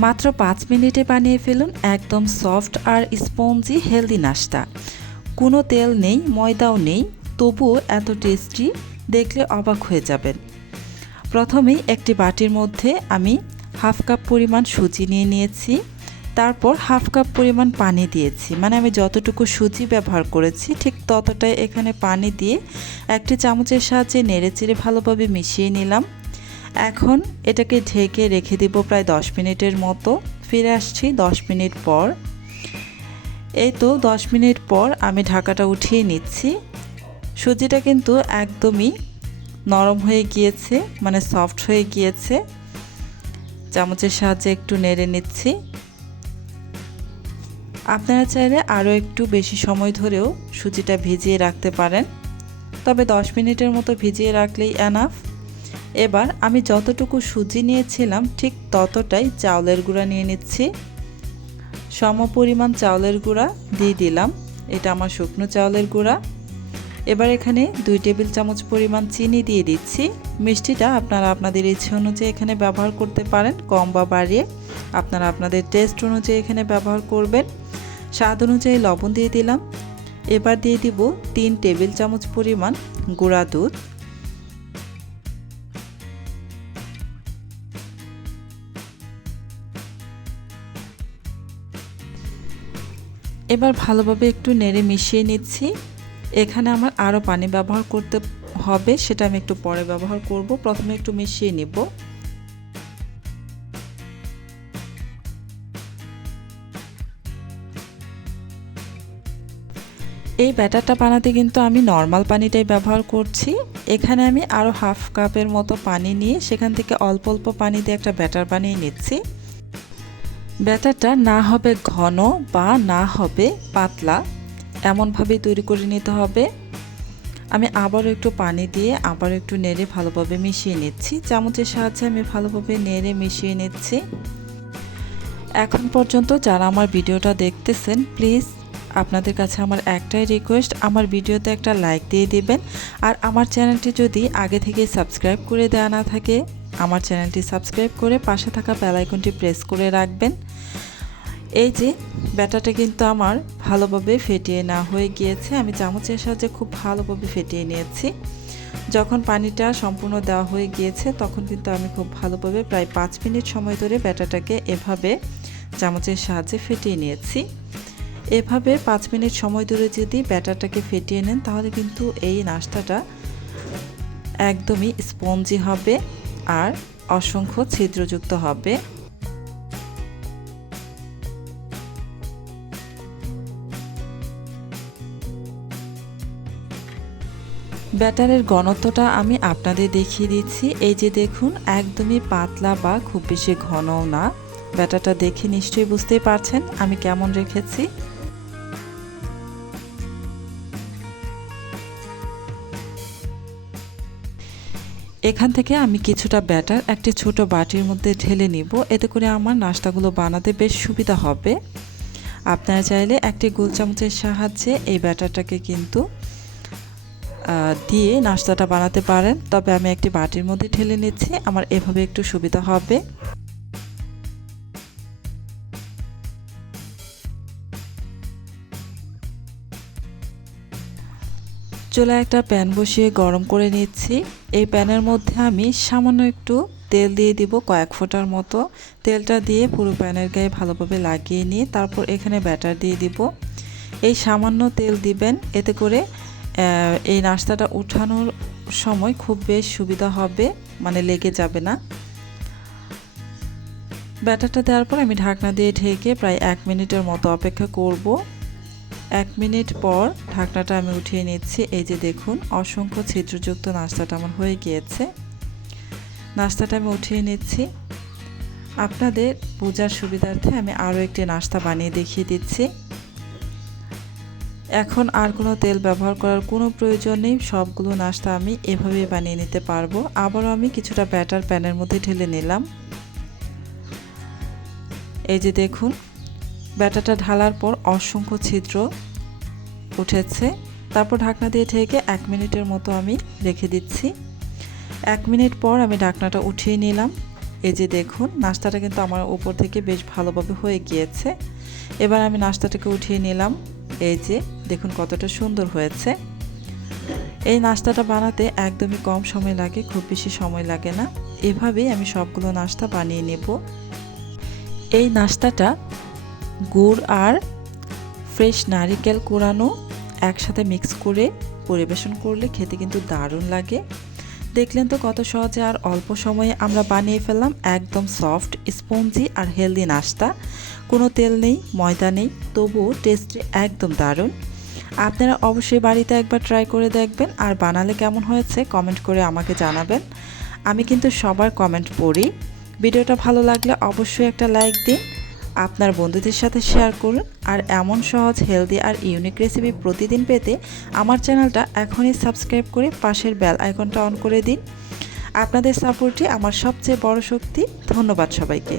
মাত্র 5 মিনিটে বানিয়ে ফেলুন একদম সফট আর স্পঞ্জি হেলদি নাস্তা। কোনো তেল নেই, ময়দাও নেই, তবুও এত টেস্টি, দেখলে অবাক হয়ে যাবেন। প্রথমেই একটি বাটির মধ্যে আমি হাফ কাপ পরিমাণ সুজি নিয়ে নিয়েছি, তারপর হাফ কাপ পরিমাণ পানি দিয়েছি। মানে আমি যতটুকু সুজি ব্যবহার করেছি ঠিক ততটাই এখানে পানি দিয়ে একটি চামচের সাহায্যে নেড়েচেড়ে ভালোভাবে মিশিয়ে নিলাম। এখন এটাকে ঢেকে রেখে দিব প্রায় 10 মিনিটের মতো। ফিরে আসছি 10 মিনিট পর। এই তো 10 মিনিট পর আমি ঢাকাটা উঠিয়ে নিচ্ছি। সুজিটা কিন্তু একদমই নরম হয়ে গিয়েছে, মানে সফট হয়ে গিয়েছে। চামচের সাহায্যে একটু নেড়ে নিচ্ছি। আপনারা চাইলে আরও একটু বেশি সময় ধরেও সুজিটা ভিজিয়ে রাখতে পারেন, তবে 10 মিনিটের মতো ভিজিয়ে রাখলেই এনাফ। এবার আমি যতটুকু সুজি নিয়েছিলাম ঠিক ততটাই চাউলের গুঁড়া নিয়ে নিচ্ছি। সমপরিমাণ চাউলের গুঁড়া দিয়ে দিলাম, এটা আমার শুকনো চাউলের গুঁড়া। এবার এখানে 2 টেবিল চামচ পরিমাণ চিনি দিয়ে দিচ্ছি। মিষ্টিটা আপনারা আপনাদের ইচ্ছে অনুযায়ী এখানে ব্যবহার করতে পারেন, কম বা বাড়িয়ে আপনারা আপনাদের টেস্ট অনুযায়ী এখানে ব্যবহার করবেন। স্বাদ অনুযায়ী লবণ দিয়ে দিলাম। এবার দিয়ে দিব 3 টেবিল চামচ পরিমাণ গুঁড়া দুধ। এবার ভালোভাবে একটু নেড়ে মিশিয়ে নিচ্ছি। এখানে আমার আরও পানি ব্যবহার করতে হবে, সেটা আমি একটু পরে ব্যবহার করব। প্রথমে একটু মিশিয়ে নিব। এই ব্যাটারটা বানাতে কিন্তু আমি নর্মাল পানিটাই ব্যবহার করছি। এখানে আমি আরও হাফ কাপের মতো পানি নিয়ে সেখান থেকে অল্প অল্প পানি দিয়ে একটা ব্যাটার বানিয়ে নিচ্ছি। ব্যাটারটা না হবে ঘন বা না হবে পাতলা, এমনভাবেই তৈরি করে নিতে হবে। আমি আবারও একটু পানি দিয়ে আবারও একটু নেড়ে ভালোভাবে মিশিয়ে নিচ্ছি। চামচের সাহায্যে আমি ভালোভাবে নেড়ে মিশিয়ে নিচ্ছি। এখন পর্যন্ত যারা আমার ভিডিওটা দেখতেছেন, প্লিজ আপনাদের কাছে আমার একটাই রিকোয়েস্ট, আমার ভিডিওতে একটা লাইক দিয়ে দিবেন। আর আমার চ্যানেলটি যদি আগে থেকে সাবস্ক্রাইব করে দেওয়া না থাকে, আমার চ্যানেলটি সাবস্ক্রাইব করে পাশে থাকা বেল আইকনটি প্রেস করে রাখবেন। এই যে ব্যাটারটা কিন্তু আমার ভালোভাবে ফেটিয়ে নেওয়া হয়ে গিয়েছে। আমি চামচের সাহায্যে খুব ভালোভাবে ফেটিয়ে নিয়েছি। যখন পানিটা সম্পূর্ণ দেওয়া হয়ে গিয়েছে তখন কিন্তু আমি খুব ভালোভাবে প্রায় 5 মিনিট সময় ধরে ব্যাটারটাকে এভাবে চামচের সাহায্যে ফেটিয়ে নিয়েছি। এভাবে 5 মিনিট সময় ধরে যদি ব্যাটারটাকে ফেটিয়ে নেন তাহলে কিন্তু এই নাস্তাটা একদমই স্পঞ্জি হবে আর অসংখ্য ছিদ্রযুক্ত হবে। ব্যাটারের ঘনত্বটা আমি আপনাদের দেখিয়ে দিচ্ছি। এই যে দেখুন, একদমই পাতলা বা খুব বেশি ঘনও না। ব্যাটারটা দেখে নিশ্চয়ই বুঝতেই পারছেন আমি কেমন রেখেছি। এখান থেকে আমি কিছুটা ব্যাটার একটি ছোট বাটির মধ্যে ঢেলে নিব, এতে করে আমার নাস্তাগুলো বানাতে বেশ সুবিধা হবে। আপনারা চাইলে একটি গোল চামচের সাহায্যে এই ব্যাটারটাকে কিন্তু দিয়ে নাস্তাটা বানাতে পারেন, তবে আমি একটি বাটির মধ্যে ঢেলে নিচ্ছি, আমার এভাবে একটু সুবিধা হবে। চুলায় একটা প্যান বসিয়ে গরম করে নিচ্ছি। এই প্যানের মধ্যে আমি সামান্য একটু তেল দিয়ে দিব, কয়েক ফোঁটার মতো। তেলটা দিয়ে পুরো প্যানের গায়ে ভালোভাবে লাগিয়ে নিয়ে তারপর এখানে ব্যাটার দিয়ে দিব। এই সামান্য তেল দিবেন, এতে করে এই নাস্তাটা উঠানোর সময় খুব বেশ সুবিধা হবে, মানে লেগে যাবে না। ব্যাটারটা দেওয়ার পর আমি ঢাকনা দিয়ে ঢেকে প্রায় 1 মিনিটের মতো অপেক্ষা করব। 1 মিনিট পর ঢাকনাটা আমি উঠিয়ে নিচ্ছি। এই যে দেখুন, অসংখ্য ছিদ্রযুক্ত নাস্তাটা আমার হয়ে গিয়েছে। নাস্তাটা আমি উঠিয়ে নিচ্ছি। আপনাদের বোঝার সুবিধার্থে আমি আরও একটি নাস্তা বানিয়ে দেখিয়ে দিচ্ছি। এখন আর কোনো তেল ব্যবহার করার কোনো প্রয়োজন নেই, সবগুলো নাস্তা আমি এভাবেই বানিয়ে নিতে পারবো। আবারও আমি কিছুটা ব্যাটার প্যানের মধ্যে ঢেলে নিলাম। এই যে দেখুন, ব্যাটারটা ঢালার পর অসংখ্য ছিদ্র উঠেছে। তারপর ঢাকনা দিয়ে ঢেকে 1 মিনিটের মতো আমি রেখে দিচ্ছি। 1 মিনিট পর আমি ঢাকনাটা উঠিয়ে নিলাম। এই যে দেখুন নাস্তাটা কিন্তু আমার উপর থেকে বেশ ভালোভাবে হয়ে গিয়েছে। এবার আমি নাস্তাটাকে উঠিয়ে নিলাম। এই যে দেখুন কতটা সুন্দর হয়েছে। এই নাস্তাটা বানাতে একদমই কম সময় লাগে, খুব বেশি সময় লাগে না। এভাবেই আমি সবগুলো নাস্তা বানিয়ে নেব। এই নাস্তাটা গুড় আর ফ্রেশ নারিকেল কোরানো একসাথে মিক্স করে পরিবেশন করলে খেতে কিন্তু দারুণ লাগে। দেখলেন তো কত সহজে আর অল্প সময়ে আমরা বানিয়ে ফেললাম একদম সফট, স্পঞ্জি আর হেলদি নাস্তা। কোনো তেল নেই, ময়দা নেই, তবুও টেস্টি একদম দারুণ। আপনারা অবশ্যই বাড়িতে একবার ট্রাই করে দেখবেন, আর বানালে কেমন হয়েছে কমেন্ট করে আমাকে জানাবেন। আমি কিন্তু সবার কমেন্ট পড়ি। ভিডিওটা ভালো লাগলে অবশ্যই একটা লাইক দিন, আপনার বন্ধুদের সাথে শেয়ার করুন। আর এমন সহজ, হেলদি আর ইউনিক রেসিপি প্রতিদিন পেতে আমার চ্যানেলটা এখনই সাবস্ক্রাইব করে পাশের বেল আইকনটা অন করে দিন। আপনাদের সাপোর্টই আমার সবচেয়ে বড় শক্তি। ধন্যবাদ সবাইকে।